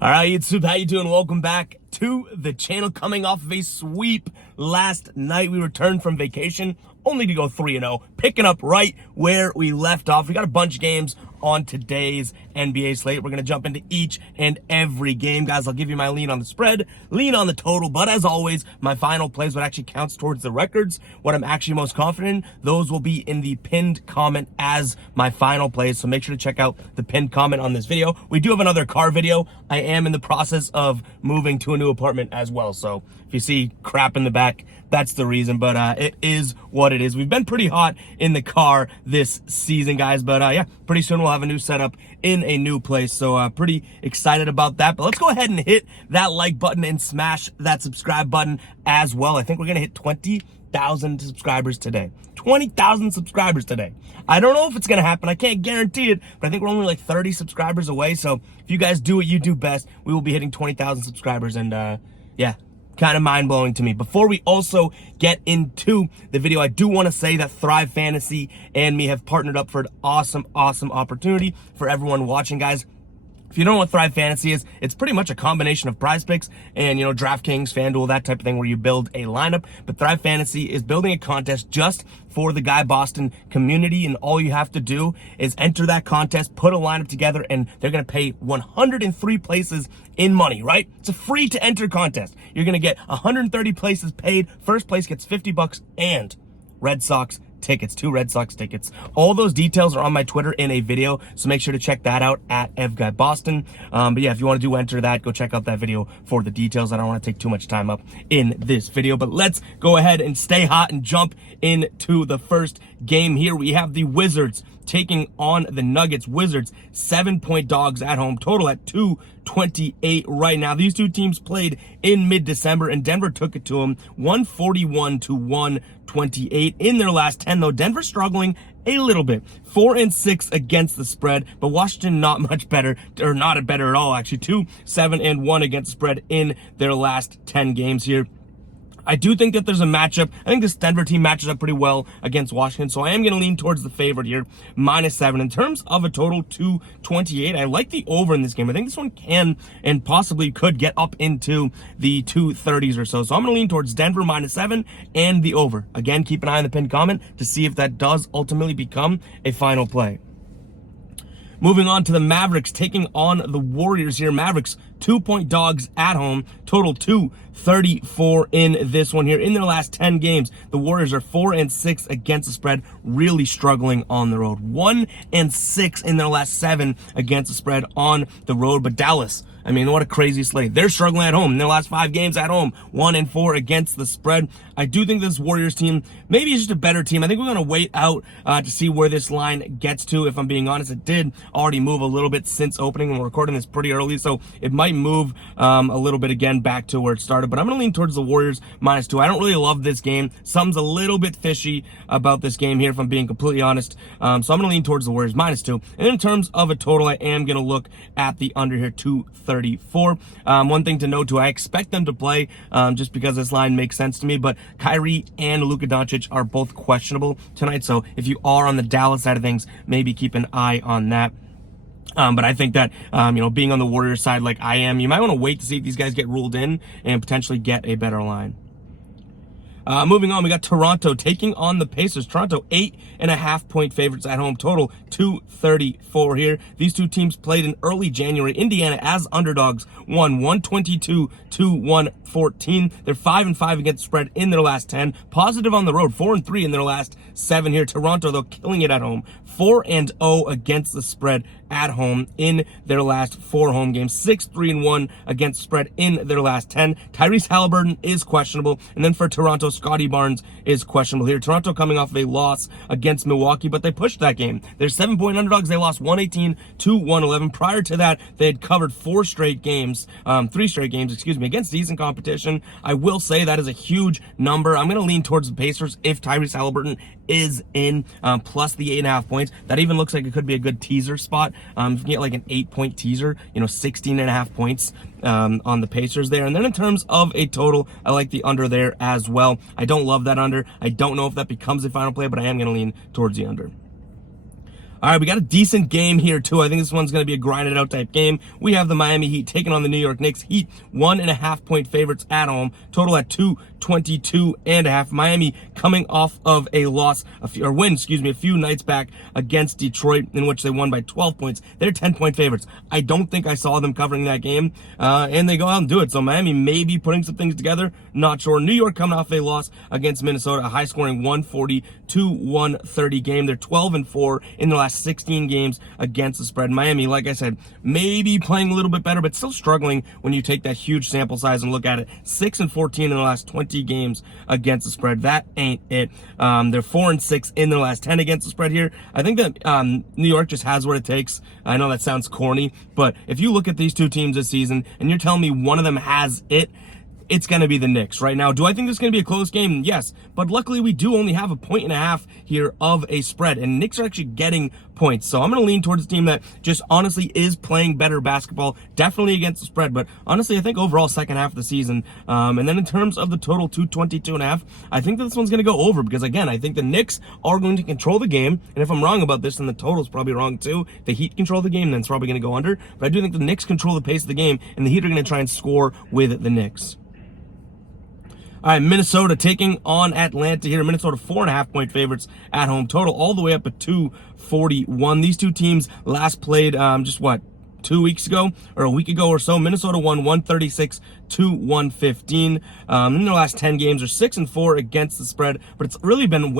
All right, YouTube, how you doing? Welcome back to the channel. Coming off of a sweep last night, we returned from vacation only to go 3-0, picking up right where we left off. We got a bunch of games on today's NBA slate. We're going to jump into each and every game. Guys, I'll give you my lean on the spread, lean on the total, but as always, my final plays, what actually counts towards the records, what I'm actually most confident in, those will be in the pinned comment as my final plays, so make sure to check out the pinned comment on this video. We do have another car video. I am in the process of moving to a new apartment as well, so if you see crap in the back, that's the reason, but it is what it is. We've been pretty hot in the car this season, guys, but yeah, pretty soon we'll have a new setup in a new place, so pretty excited about that. But let's go ahead and hit that like button and smash that subscribe button as well. I think we're gonna hit 20,000 subscribers today. 20,000 subscribers today. I don't know if it's gonna happen. I can't guarantee it, but I think we're only like 30 subscribers away. So if you guys do what you do best, we will be hitting 20,000 subscribers, and yeah, kind of mind-blowing to me. Before we also get into the video, I do want to say that Thrive Fantasy and me have partnered up for an awesome opportunity for everyone watching, guys. If you don't know what Thrive Fantasy is, it's pretty much a combination of Prize Picks and, DraftKings, FanDuel, that type of thing, where you build a lineup. But Thrive Fantasy is building a contest just for the Guy Boston community, and all you have to do is enter that contest, put a lineup together, and they're going to pay 103 places in money, right? It's a free to enter contest. You're going to get 130 places paid. First place gets $50 and Red Sox tickets, 2 Red Sox tickets. All those details are on my Twitter in a video, so make sure to check that out at EvGuyBoston. But yeah, if you want to enter that, go check out that video for the details. I don't want to take too much time up in this video, but let's go ahead and stay hot and jump into the first game here. We have the Wizards taking on the Nuggets. Wizards 7-point dogs at home, total at 228 right now. These two teams played in mid-December, and Denver took it to them 141-128 in their last 10, though Denver struggling a little bit. 4-6 against the spread, but Washington not much better, or not better at all, actually. 2-7-1 against the spread in their last 10 games here. I do think that there's a matchup. I think this Denver team matches up pretty well against Washington, so I am going to lean towards the favorite here, -7. In terms of a total 228, I like the over in this game. I think this one can and possibly could get up into the 230s or so. So I'm going to lean towards Denver -7 and the over. Again, keep an eye on the pinned comment to see if that does ultimately become a final play. Moving on to the Mavericks taking on the Warriors here. Mavericks 2-point dogs at home, total 234 in this one here. In their last 10 games, the Warriors are 4-6 against the spread, really struggling on the road. 1-6 in their last 7 against the spread on the road. But Dallas, I mean, what a crazy slate. They're struggling at home. In their last 5 games at home, 1-4 against the spread. I do think this Warriors team maybe is just a better team. I think we're going to wait out to see where this line gets to. If I'm being honest, it did already move a little bit since opening, and we're recording this pretty early, so it might move a little bit again back to where it started. But I'm going to lean towards the Warriors -2. I don't really love this game. Something's a little bit fishy about this game here, if I'm being completely honest. So I'm going to lean towards the Warriors -2. And in terms of a total, I am going to look at the under here, 234. One thing to note too, I expect them to play just because this line makes sense to me, but Kyrie and Luka Doncic are both questionable tonight, so if you are on the Dallas side of things, maybe keep an eye on that. But I think that, being on the Warriors side like I am, you might want to wait to see if these guys get ruled in and potentially get a better line. Moving on, we got Toronto taking on the Pacers. Toronto 8.5-point favorites at home, total 234 here. These two teams played in early January. Indiana as underdogs won 122-114. They're 5-5 against the spread in their last 10. Positive on the road, 4-3 in their last 7 here. Toronto, though, killing it at home, 4-0 against the spread at home in their last 4 home games. 6-3-1 against the spread in their last 10. Tyrese Halliburton is questionable, and then for Toronto, Scotty Barnes is questionable here. Toronto coming off of a loss against Milwaukee, but they pushed that game. They're 7-point underdogs. They lost 118-111. Prior to that, they had covered 3 straight games, against decent competition. I will say that is a huge number. I'm going to lean towards the Pacers if Tyrese Halliburton is in, plus the 8.5 points. That even looks like it could be a good teaser spot. If you can get like an 8-point teaser, 16.5 points on the Pacers there. And then in terms of a total, I like the under there as well. I don't love that under. I don't know if that becomes a final play, but I am going to lean towards the under. All right, we got a decent game here, too. I think this one's going to be a grinded-out type game. We have the Miami Heat taking on the New York Knicks. Heat, 1.5-point favorites at home. Total at 222.5. Miami coming off of a win, a few nights back against Detroit, in which they won by 12 points. They're 10-point favorites. I don't think I saw them covering that game, and they go out and do it. So Miami may be putting some things together. Not sure. New York coming off a loss against Minnesota, a high-scoring 140-130 game. They're 12-4 in their last 16 games against the spread. Miami, like I said, maybe playing a little bit better, but still struggling when you take that huge sample size and look at it. 6-14 in the last 20 games against the spread. That ain't it. They're 4-6 in their last 10 against the spread here. I think that New York just has what it takes. I know that sounds corny, but if you look at these two teams this season and you're telling me one of them has it, it's going to be the Knicks right now. Do I think this is going to be a close game? Yes. But luckily, we do only have 1.5 points here of a spread. And Knicks are actually getting points. So I'm going to lean towards a team that just honestly is playing better basketball. Definitely against the spread. But honestly, I think overall second half of the season. And then in terms of the total 222.5, I think that this one's going to go over. Because again, I think the Knicks are going to control the game. And if I'm wrong about this, then the total's probably wrong too. The Heat control the game, then it's probably going to go under. But I do think the Knicks control the pace of the game. And the Heat are going to try and score with the Knicks. All right, Minnesota taking on Atlanta here. Minnesota 4.5-point favorites at home. Total all the way up at 241. These two teams last played 2 weeks ago or a week ago or so. Minnesota won 136-115. In their last 10 games, they're 6-4 against the spread, but it's really been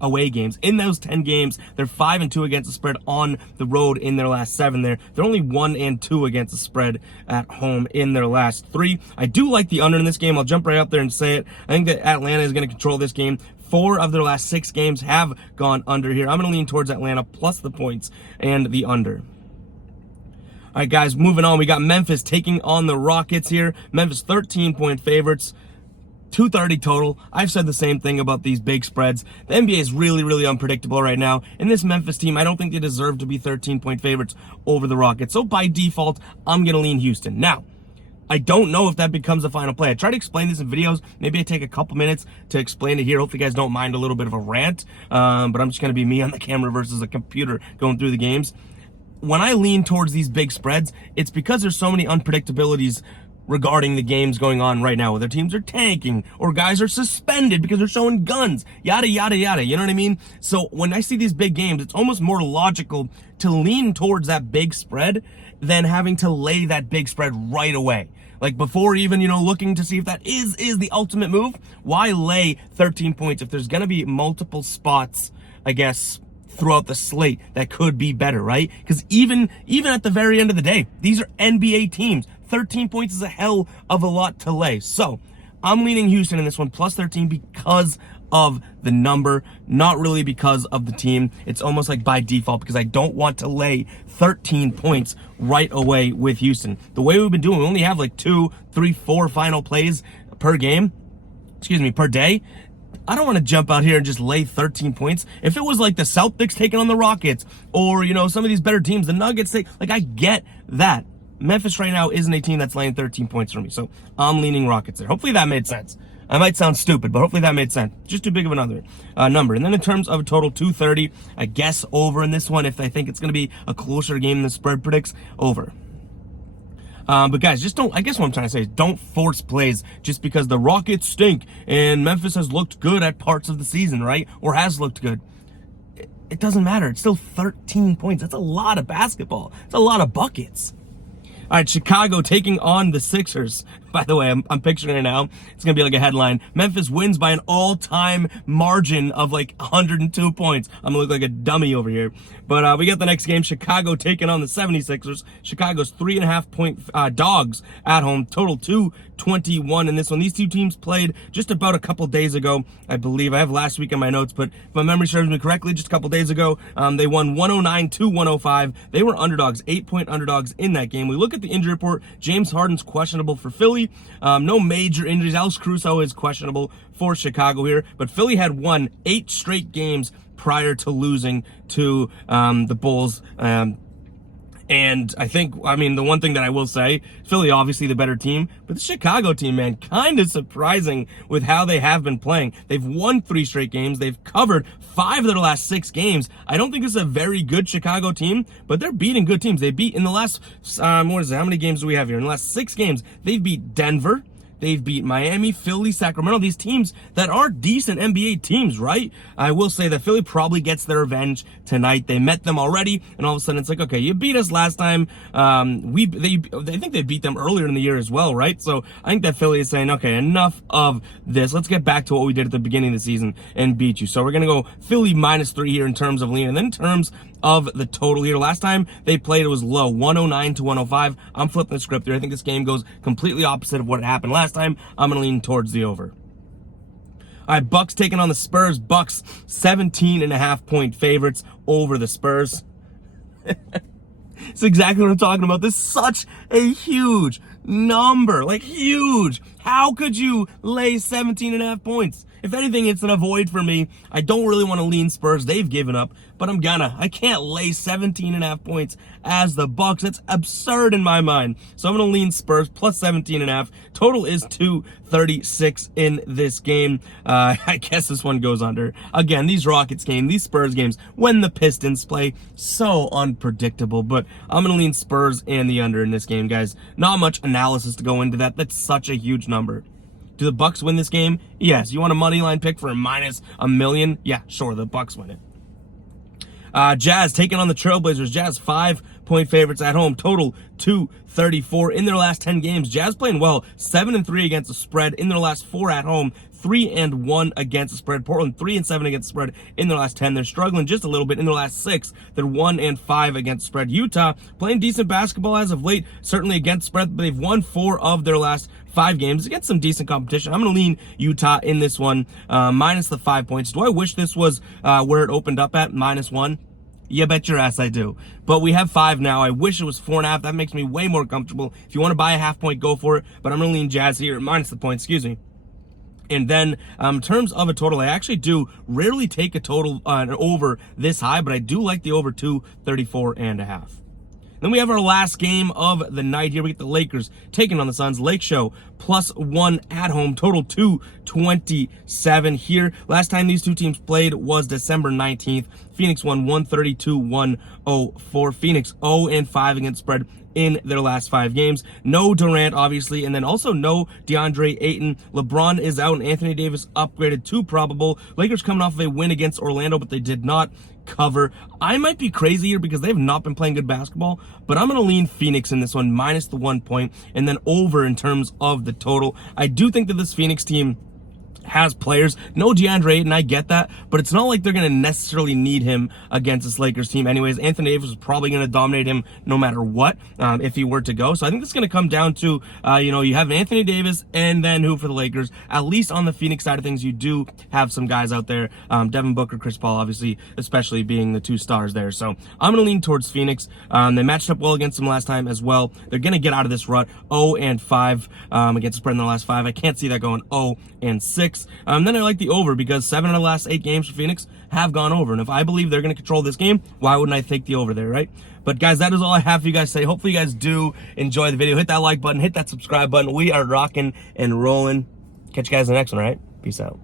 away games. In those 10 games, they're 5-2 against the spread on the road in their last 7 there. They're only 1-2 against the spread at home in their last 3. I do like the under in this game. I'll jump right up there and say it. I think that Atlanta is going to control this game. 4 of their last 6 games have gone under here. I'm going to lean towards Atlanta plus the points and the under. All right, guys, moving on. We got Memphis taking on the Rockets here. Memphis 13-point favorites, 230 total. I've said the same thing about these big spreads. The NBA is really, really unpredictable right now. And this Memphis team, I don't think they deserve to be 13-point favorites over the Rockets. So by default, I'm going to lean Houston. Now, I don't know if that becomes the final play. I try to explain this in videos. Maybe I take a couple minutes to explain it here. Hopefully you guys don't mind a little bit of a rant. But I'm just going to be me on the camera versus a computer going through the games. When I lean towards these big spreads, it's because there's so many unpredictabilities regarding the games going on right now, whether teams are tanking or guys are suspended because they're showing guns, yada, yada, yada. You know what I mean? So when I see these big games, it's almost more logical to lean towards that big spread than having to lay that big spread right away. Like before even, looking to see if that is the ultimate move. Why lay 13 points if there's going to be multiple spots, I guess, throughout the slate that could be better, right? Because even at the very end of the day, these are NBA teams. 13 points is a hell of a lot to lay. So I'm leaning Houston in this one, plus 13 because of the number, not really because of the team. It's almost like by default because I don't want to lay 13 points right away with Houston. The way we've been doing, we only have like 2, 3, 4 final plays per day. I don't want to jump out here and just lay 13 points. If it was like the Celtics taking on the Rockets or, some of these better teams, the Nuggets, I get that. Memphis right now isn't a team that's laying 13 points for me, so I'm leaning Rockets there. Hopefully that made sense. I might sound stupid, but hopefully that made sense. Just too big of another number. And then in terms of a total 230, I guess over in this one. If I think it's going to be a closer game than the spread predicts, over. But guys, I guess what I'm trying to say is don't force plays just because the Rockets stink and Memphis has looked good at parts of the season, right? Or has looked good. It doesn't matter. It's still 13 points. That's a lot of basketball. It's a lot of buckets. All right, Chicago taking on the Sixers. By the way, I'm picturing it now. It's going to be like a headline. Memphis wins by an all-time margin of like 102 points. I'm going to look like a dummy over here. But we got the next game. Chicago taking on the 76ers. Chicago's 3.5-point dogs at home. Total 221 in this one. These two teams played just about a couple days ago, I believe. I have last week in my notes, but if my memory serves me correctly, just a couple days ago, they won 109-105. They were underdogs, 8-point underdogs in that game. We look at the injury report. James Harden's questionable for Philly. No major injuries. Alex Caruso is questionable for Chicago here, but Philly had won 8 straight games prior to losing to the Bulls And I think, I mean, the one thing that I will say, Philly obviously the better team, but the Chicago team, man, kind of surprising with how they have been playing. They've won 3 straight games. They've covered 5 of their last 6 games. I don't think this is a very good Chicago team, but they're beating good teams. They beat in the last, what is it? How many games do we have here? In the last 6 games, they've beat Denver. They've beat Miami, Philly, Sacramento, these teams that are decent NBA teams, right? I will say that Philly probably gets their revenge tonight. They met them already, and all of a sudden it's like, okay, you beat us last time. I think they beat them earlier in the year as well, right? So I think that Philly is saying, okay, enough of this. Let's get back to what we did at the beginning of the season and beat you. So we're going to go Philly -3 here in terms of lean, and then in terms of the total here. Last time they played, it was low, 109 to 105. I'm flipping the script here. I think this game goes completely opposite of what happened last time. I'm going to lean towards the over. All right, Bucks taking on the Spurs. Bucks 17.5-point favorites over the Spurs. It's exactly what I'm talking about. This is such a huge number, like huge. How could you lay 17.5 points? If anything, it's an avoid for me. I don't really want to lean Spurs. They've given up, but I can't lay 17.5 points as the Bucks. That's absurd in my mind. So I'm going to lean Spurs plus 17.5. Total is 236 in this game. I guess this one goes under. Again, these Rockets games, these Spurs games, when the Pistons play, so unpredictable. But I'm going to lean Spurs and the under in this game, guys. Not much analysis to go into that. That's such a huge number. Do the Bucks win this game? Yes. You want a money line pick for a -1 million? Yeah, sure, the Bucks win it. Jazz taking on the Trailblazers. Jazz 5-point favorites at home. Total 234 in their last 10 games. Jazz playing well. 7-3 against the spread in their last 4 at home. 3-1 against the spread. Portland 3-7 against the spread in their last 10. They're struggling just a little bit in their last 6. They're 1-5 against the spread. Utah playing decent basketball as of late, certainly against the spread, but they've won 4 of their last 5 games against some decent competition. I'm going to lean Utah in this one, minus the 5 points. Do I wish this was where it opened up at, -1? You bet your ass I do. But we have 5 now. I wish it was 4.5. That makes me way more comfortable. If you want to buy a half point, go for it. But I'm going to lean Jazz here, minus the points, excuse me. And then, in terms of a total, I actually do rarely take a total over this high, but I do like the over 234.5. Then we have our last game of the night here. We get the Lakers taking on the Suns. Lake Show +1 at home. Total 227 here. Last time these two teams played was December 19th. Phoenix won 132-104. Phoenix 0-5 against spread in their last 5 games. No Durant, obviously, and then also no DeAndre Ayton. LeBron is out, and Anthony Davis upgraded to probable. Lakers coming off of a win against Orlando, but they did not cover. I might be crazy here because they have not been playing good basketball, but I'm going to lean Phoenix in this one, minus the 1 point, and then over in terms of the total. I do think that this Phoenix team has players. No DeAndre Ayton, I get that, but it's not like they're going to necessarily need him against this Lakers team anyways. Anthony Davis is probably going to dominate him no matter what, if he were to go. So I think this is going to come down to, you have Anthony Davis and then who for the Lakers. At least on the Phoenix side of things, you do have some guys out there. Devin Booker, Chris Paul, obviously, especially being the 2 stars there. So I'm going to lean towards Phoenix. They matched up well against them last time as well. They're going to get out of this rut 0-5 against the spread in the last 5. I can't see that going 0-6. Then I like the over because 7 of the last 8 games for Phoenix have gone over. And if I believe they're going to control this game, why wouldn't I take the over there, right? But guys, that is all I have for you guys today. Hopefully you guys do enjoy the video. Hit that like button, hit that subscribe button. We are rocking and rolling. Catch you guys in the next one, all right? Peace out.